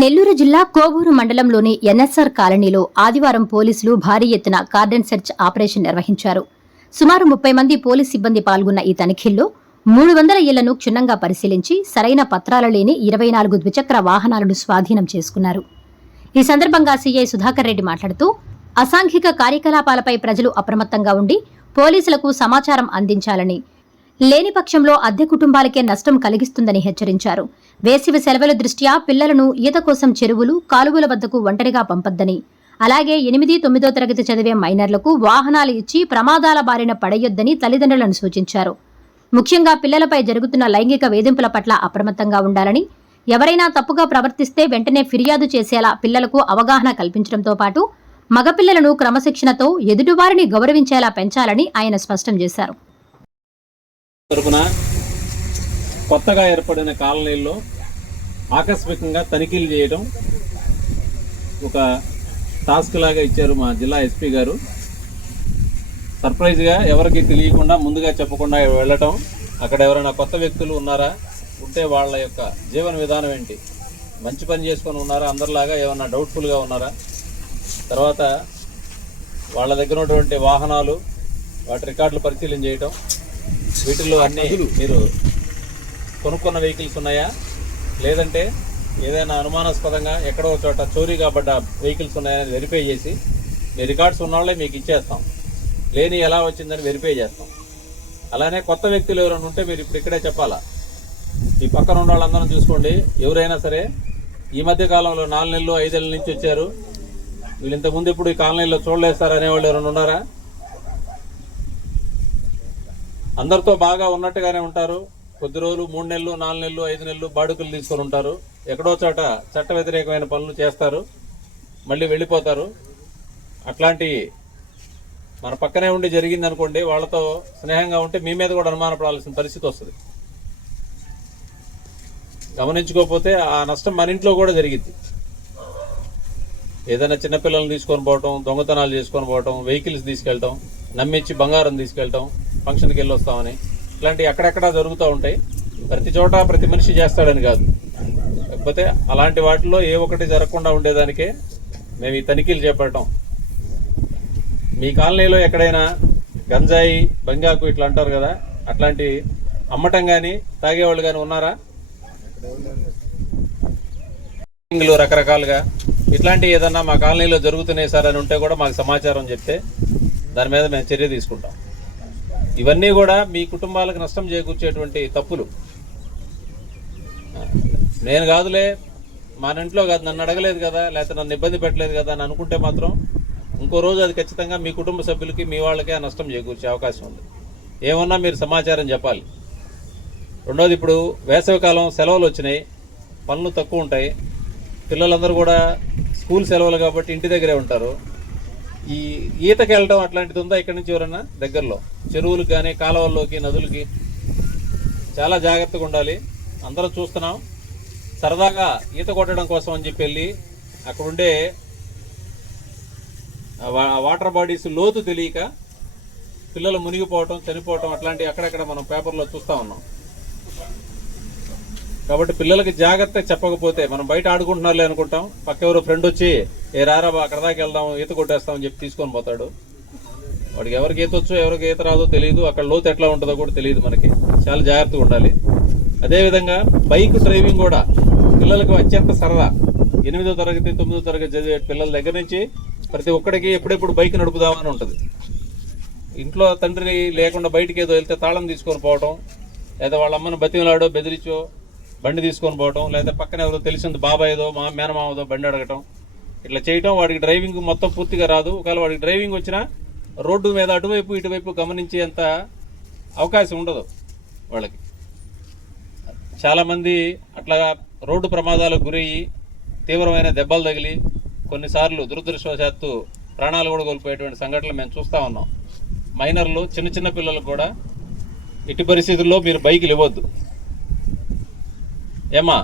నెల్లూరు జిల్లా కోవూరు మండలంలోని ఎన్ఎస్ఆర్ కాలనీలో ఆదివారం పోలీసులు భారీ ఎత్తున కార్డన్ సెర్చ్ ఆపరేషన్ నిర్వహించారు. సుమారు 30 మంది పోలీస్ సిబ్బంది పాల్గొన్న ఈ తనిఖీల్లో 300 ఇళ్లను క్షుణ్ణంగా పరిశీలించి సరైన పత్రాలు లేని 24 ద్విచక్ర వాహనాలను స్వాధీనం చేసుకున్నారు. ఈ సందర్భంగా సీఐ సుధాకర్ రెడ్డి మాట్లాడుతూ అసాంఘిక కార్యకలాపాలపై ప్రజలు అప్రమత్తంగా ఉండి పోలీసులకు సమాచారం అందించాలని, లేని పక్షంలో అద్దె కుటుంబాలకే నష్టం కలిగిస్తుందని హెచ్చరించారు. వేసవి సెలవుల దృష్ట్యా పిల్లలను ఈత కోసం చెరువులు, కాలువల వద్దకు ఒంటరిగా పంపొద్దని, అలాగే 8, 9వ తరగతి చదివే మైనర్లకు వాహనాలు ఇచ్చి ప్రమాదాల బారిన పడేయొద్దని తల్లిదండ్రులను సూచించారు. ముఖ్యంగా పిల్లలపై జరుగుతున్న లైంగిక వేధింపుల పట్ల అప్రమత్తంగా ఉండాలని, ఎవరైనా తప్పుగా ప్రవర్తిస్తే వెంటనే ఫిర్యాదు చేసేలా పిల్లలకు అవగాహన కల్పించడంతో పాటు మగపిల్లలను క్రమశిక్షణతో ఎదుటివారిని గౌరవించేలా పెంచాలని ఆయన స్పష్టం చేశారు. తరపున కొత్తగా ఏర్పడిన కాలనీల్లో ఆకస్మికంగా తనిఖీలు చేయడం ఒక టాస్క్ లాగా ఇచ్చారు మా జిల్లా ఎస్పీ గారు. సర్ప్రైజ్గా ఎవరికి తెలియకుండా ముందుగా చెప్పకుండా వెళ్ళటం, అక్కడ ఎవరైనా కొత్త వ్యక్తులు ఉన్నారా, ఉంటే వాళ్ళ యొక్క జీవన విధానం ఏంటి, మంచి పని చేసుకొని ఉన్నారా, అందరిలాగా ఏమన్నా డౌట్ఫుల్గా ఉన్నారా, తర్వాత వాళ్ళ దగ్గర ఉన్నటువంటి వాహనాలు వాటి రికార్డులు పరిశీలన చేయటం, వీటిల్లో అన్నీ మీరు కొనుక్కున్న వెహికల్స్ ఉన్నాయా, లేదంటే ఏదైనా అనుమానాస్పదంగా ఎక్కడో చోట చోరీ కాబడ్డ వెహికల్స్ ఉన్నాయని వెరిఫై చేసి మీ రికార్డ్స్ ఉన్నవాళ్ళే మీకు ఇచ్చేస్తాం, లేని ఎలా వచ్చిందని వెరిఫై చేస్తాం. అలానే కొత్త వ్యక్తులు ఎవరైనా ఉంటే మీరు ఇప్పుడు ఇక్కడే చెప్పాలా. ఈ పక్కన ఉన్న వాళ్ళందరం చూసుకోండి. ఎవరైనా సరే ఈ మధ్య కాలంలో 4 నెలలు 5 ఏళ్ళ నుంచి వచ్చారు, వీళ్ళు ఇంతకుముందు ఇప్పుడు ఈ కాలనీలో చూడలేస్తారు అనేవాళ్ళు ఎవరైనా ఉన్నారా? అందరితో బాగా ఉన్నట్టుగానే ఉంటారు. కొద్ది రోజులు 3 నెలలు 4 నెలలు 5 నెలలు బాడుకులు తీసుకొని ఉంటారు. ఎక్కడో చోట చట్ట వ్యతిరేకమైన పనులు చేస్తారు, మళ్ళీ వెళ్ళిపోతారు. అట్లాంటి మన పక్కనే ఉండి జరిగింది అనుకోండి, వాళ్ళతో స్నేహంగా ఉంటే మీ మీద కూడా అనుమానపడాల్సిన పరిస్థితి వస్తుంది. గమనించుకోకపోతే ఆ నష్టం మన ఇంట్లో కూడా జరిగింది. ఏదైనా చిన్నపిల్లల్ని తీసుకొని పోవటం, దొంగతనాలు చేసుకొని పోవటం, వెహికల్స్ తీసుకెళ్ళటం, నమ్మించి బంగారం తీసుకెళ్ళటం, ఫంక్షన్కి వెళ్ళొస్తామని, ఇట్లాంటివి అక్కడెక్కడా జరుగుతూ ఉంటాయి. ప్రతి చోట ప్రతి మనిషి చేస్తాడని కాదు, లేకపోతే అలాంటి వాటిలో ఏ ఒక్కటి జరగకుండా ఉండేదానికే మేము ఈ తనిఖీలు చేపట్టడం. మీ కాలనీలో ఎక్కడైనా గంజాయి, బంగాకు ఇట్లా అంటారు కదా, అట్లాంటి అమ్మటం కానీ తాగేవాళ్ళు కానీ ఉన్నారా? రకరకాలుగా ఇట్లాంటివి ఏదన్నా మా కాలనీలో జరుగుతున్నాయి సార్ అని ఉంటే కూడా మాకు సమాచారం చెప్తే దాని మీద మేము చర్య తీసుకుంటాం. ఇవన్నీ కూడా మీ కుటుంబాలకు నష్టం చేకూర్చేటువంటి తప్పులు. నేను కాదులే, మన ఇంట్లో కాదు, నన్ను అడగలేదు కదా, లేకపోతే నన్ను ఇబ్బంది పెట్టలేదు కదా అని అనుకుంటే మాత్రం ఇంకో రోజు అది ఖచ్చితంగా మీ కుటుంబ సభ్యులకి, మీ వాళ్ళకి ఆ నష్టం చేకూర్చే అవకాశం ఉంది. ఏమన్నా మీరు సమాచారం చెప్పాలి. రెండోది, ఇప్పుడు వేసవికాలం సెలవులు వచ్చినాయి, పనులు తక్కువ ఉంటాయి, పిల్లలందరూ కూడా స్కూల్ సెలవులు కాబట్టి ఇంటి దగ్గరే ఉంటారు. ఈ ఈతకి వెళ్ళటం అట్లాంటిది ఉందా ఇక్కడి నుంచి ఎవరన్నా దగ్గరలో? చెరువులకు కానీ కాలువల్లోకి, నదులకి చాలా జాగ్రత్తగా ఉండాలి. అందరం చూస్తున్నాం. సరదాగా ఈత కొట్టడం కోసం అని చెప్పి వెళ్ళి అక్కడుండే వాటర్ బాడీస్ లోతు తెలియక పిల్లలు మునిగిపోవటం, చనిపోవటం అట్లాంటివి అక్కడక్కడ మనం పేపర్లో చూస్తూ ఉన్నాం. కాబట్టి పిల్లలకి జాగ్రత్త చెప్పకపోతే మనం బయట ఆడుకుంటున్నారులే అనుకుంటాం, పక్క ఎవరో ఫ్రెండ్ వచ్చి ఏ రారా అక్కడ దాకా వెళ్దాం, ఈత కొట్టేస్తామని చెప్పి తీసుకొని పోతాడు. వాడికి ఎవరికి ఈత వచ్చో ఎవరికి ఈత రాదో తెలియదు, అక్కడ లోతు ఎట్లా ఉంటుందో కూడా తెలియదు. మనకి చాలా జాగ్రత్తగా ఉండాలి. అదేవిధంగా బైక్ డ్రైవింగ్ కూడా పిల్లలకు అత్యంత సరదా. 8వ తరగతి 9వ తరగతి చదివే పిల్లల దగ్గర నుంచి ప్రతి ఒక్కడికి ఎప్పుడెప్పుడు బైక్ నడుపుదామని ఉంటుంది. ఇంట్లో తండ్రి లేకుండా బయటికి ఏదో వెళ్తే తాళం తీసుకొని పోవటం, లేదా వాళ్ళ అమ్మను బతిమలాడో బెదిరించో బండి తీసుకొని పోవటం, లేదా పక్కన ఎవరో తెలిసింది బాబాయ్దో మా మేనమామదో బండి అడగటం, ఇట్లా చేయటం. వాడికి డ్రైవింగ్ మొత్తం పూర్తిగా రాదు. ఒకవేళ వాడికి డ్రైవింగ్ వచ్చినా రోడ్డు మీద అటువైపు ఇటువైపు గమనించేంత అవకాశం ఉండదు వాళ్ళకి. చాలామంది అట్లా రోడ్డు ప్రమాదాలకు గురయ్యి తీవ్రమైన దెబ్బలు తగిలి కొన్నిసార్లు దురదృష్టవశాత్తు ప్రాణాలు కూడా కోల్పోయేటువంటి సంఘటనలు మేము చూస్తూ ఉన్నాం. మైనర్లు, చిన్న చిన్న పిల్లలకు కూడా ఎట్టి పరిస్థితుల్లో మీరు బైకులు ఇవ్వద్దు. ఏమా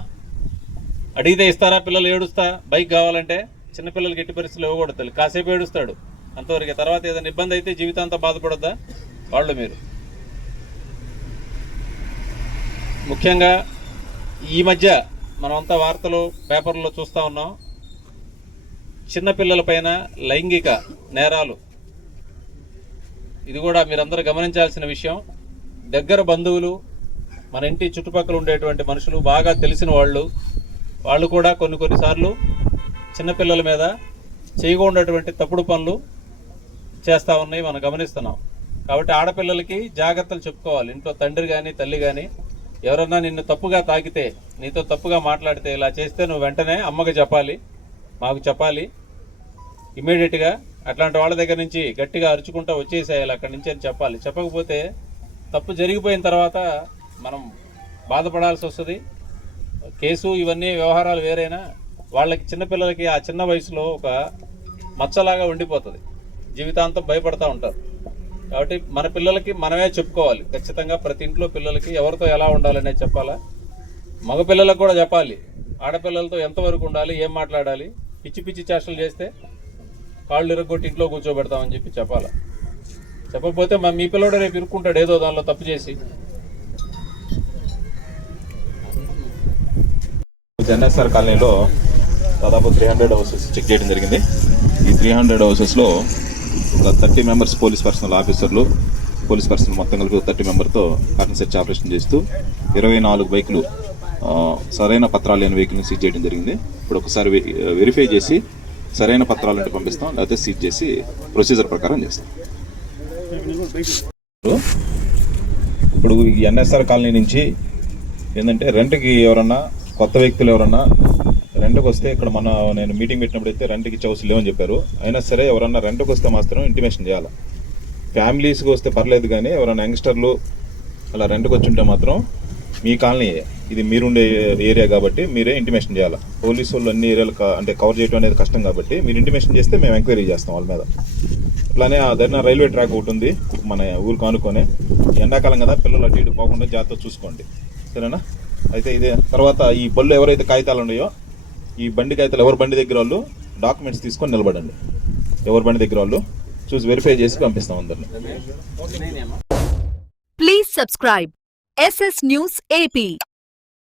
అడిగితే ఇస్తారా? పిల్లలు ఏడుస్తా బైక్ కావాలంటే చిన్నపిల్లలకి ఎట్టి పరిస్థితులు ఇవ్వకూడదు. కాసేపు ఏడుస్తాడు అంతవరకు, తర్వాత ఏదైనా ఇబ్బంది అయితే జీవితాంతం బాధపడద్దా వాళ్ళు? మీరు ముఖ్యంగా ఈ మధ్య మనమంతా వార్తలు పేపర్లో చూస్తూ ఉన్నాం. చిన్నపిల్లలపైన లైంగిక నేరాలు, ఇది కూడా మీరందరూ గమనించాల్సిన విషయం. దగ్గర బంధువులు, మన ఇంటి చుట్టుపక్కల ఉండేటువంటి మనుషులు, బాగా తెలిసిన వాళ్ళు కూడా కొన్నిసార్లు చిన్నపిల్లల మీద చేయకూడనటువంటి తప్పుడు పనులు చేస్తూ ఉన్నాయి, మనం గమనిస్తున్నాం. కాబట్టి ఆడపిల్లలకి జాగ్రత్తలు చెప్పుకోవాలి. ఇంట్లో తండ్రి కానీ తల్లి కానీ ఎవరన్నా నిన్ను తప్పుగా తాకితే, నీతో తప్పుగా మాట్లాడితే, ఇలా చేస్తే నువ్వు వెంటనే అమ్మకి చెప్పాలి, మాకు చెప్పాలి ఇమీడియట్గా. అట్లాంటి వాళ్ళ దగ్గర నుంచి గట్టిగా అరుచుకుంటూ వచ్చేసేయాలి అక్కడి నుంచి అని చెప్పాలి. చెప్పకపోతే తప్పు జరిగిపోయిన తర్వాత మనం బాధపడాల్సి వస్తుంది. కేసు ఇవన్నీ వ్యవహారాలు వేరైనా వాళ్ళకి, చిన్నపిల్లలకి ఆ చిన్న వయసులో ఒక మచ్చలాగా ఉండిపోతుంది, జీవితాంతం భయపడతా ఉంటారు. కాబట్టి మన పిల్లలకి మనమే చెప్పుకోవాలి. ఖచ్చితంగా ప్రతి ఇంట్లో పిల్లలకి ఎవరితో ఎలా ఉండాలనే చెప్పాలా. మగపిల్లలకు కూడా చెప్పాలి, ఆడపిల్లలతో ఎంతవరకు ఉండాలి, ఏం మాట్లాడాలి. పిచ్చి పిచ్చి చేష్టలు చేస్తే కాళ్ళు ఇరగొట్టి ఇంట్లో కూర్చోబెడతామని చెప్పి చెప్పాలా. చెప్పకపోతే మీ పిల్లడు రేపు ఇరుక్కుంటాడు ఏదో దానిలో తప్పు చేసి. ఎన్ఎస్ఆర్ కాలనీలో దాదాపు 300 హౌసెస్ చెక్ చేయడం జరిగింది. ఈ 300 హౌసెస్లో ఒక 30 మెంబర్స్ పోలీస్ పర్సనల్ ఆఫీసర్లు, పోలీస్ పర్సనల్ మొత్తం కలిపి 30 మెంబర్తో కార్డన్ సెర్చ్ ఆపరేషన్ చేస్తూ 24 బైకులు, సరైన పత్రాలు లేని వెహికల్ని సీజ్ చేయడం జరిగింది. ఇప్పుడు ఒకసారి వెరిఫై చేసి సరైన పత్రాలు అంటే పంపిస్తాం, లేకపోతే సీజ్ చేసి ప్రొసీజర్ ప్రకారం చేస్తాం. ఇప్పుడు ఈ ఎన్ఎస్ఆర్ కాలనీ నుంచి ఏంటంటే రెంట్కి ఎవరన్నా కొత్త వ్యక్తులు ఎవరన్నా రెంట్కి వస్తే, ఇక్కడ నేను మీటింగ్ పెట్టినప్పుడు అయితే రెంట్కి చౌస్ లేవని చెప్పారు. అయినా సరే ఎవరన్నా రెంట్కి వస్తే మాత్రం ఇంటిమేషన్ చేయాలి. ఫ్యామిలీస్కి వస్తే పర్లేదు, కానీ ఎవరైనా యంగ్స్టర్లు అలా రెంట్కి వచ్చి ఉంటే మాత్రం మీ కాలనీ ఇది మీరుండే ఏరియా కాబట్టి మీరే ఇంటిమేషన్ చేయాలి. పోలీసు వాళ్ళు అన్ని ఏరియాలు అంటే కవర్ చేయడం అనేది కష్టం కాబట్టి మీరు ఇంటిమేషన్ చేస్తే మేము ఎంక్వైరీ చేస్తాం వాళ్ళ మీద. అట్లానే దగ్గర రైల్వే ట్రాక్ ఒకటి ఉంది మన ఊరికి ఆనుకొని. ఎండాకాలం కదా, పిల్లలు అటు ఇటు పోకుండా జాగ్రత్త చూసుకోండి, సరేనా? అయితే ఇదే తర్వాత ఈ బళ్ళు ఎవరైతే కాగితాలు ఉన్నాయో, ఈ బండి కాగితాలు ఎవరి బండి దగ్గర వాళ్ళు డాక్యుమెంట్స్ తీసుకొని నిలబడండి. ఎవరి బండి దగ్గర వాళ్ళు చూసి వెరిఫై చేసి పంపిస్తాం అందరిని. Please subscribe SS News AP.